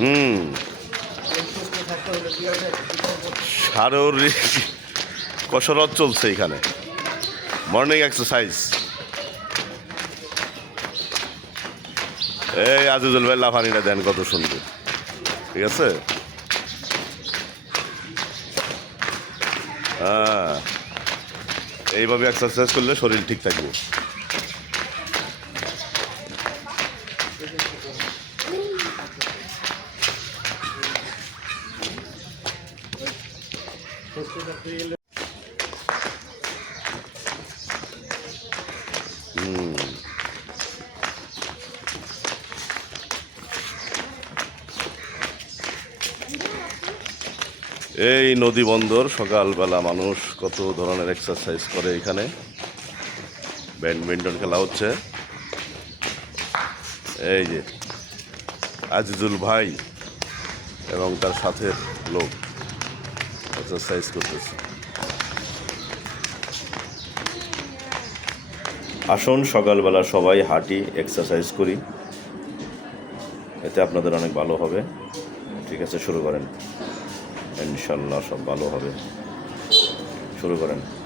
হুম। শারীরিক কসরত চলছে এখানে। মর্নিং এক্সারসাইজ এই আজিজুল ভাই লাফানিটা দেন কত সুন্দর। ঠিক আছে? হ্যাঁ। এইভাবে এক্সারসাইজ করলে শরীর ঠিক থাকবে। এই নদী বন্দর, সকালবেলা মানুষ কত ধরনের এক্সারসাইজ করে এখানে। ব্যাডমিন্টন খেলা হচ্ছে। এই যে, আজিজুল ভাই এবং তার সাথের লোক এক্সারসাইজ করতেছে। আসুন, সকালবেলা সবাই হাঁটি এক্সারসাইজ করি। এতে আপনাদের অনেক ভালো হবে। ঠিক আছে শুরু করেন। ইনশাল্লাহ সব ভালো হবে। শুরু করেন।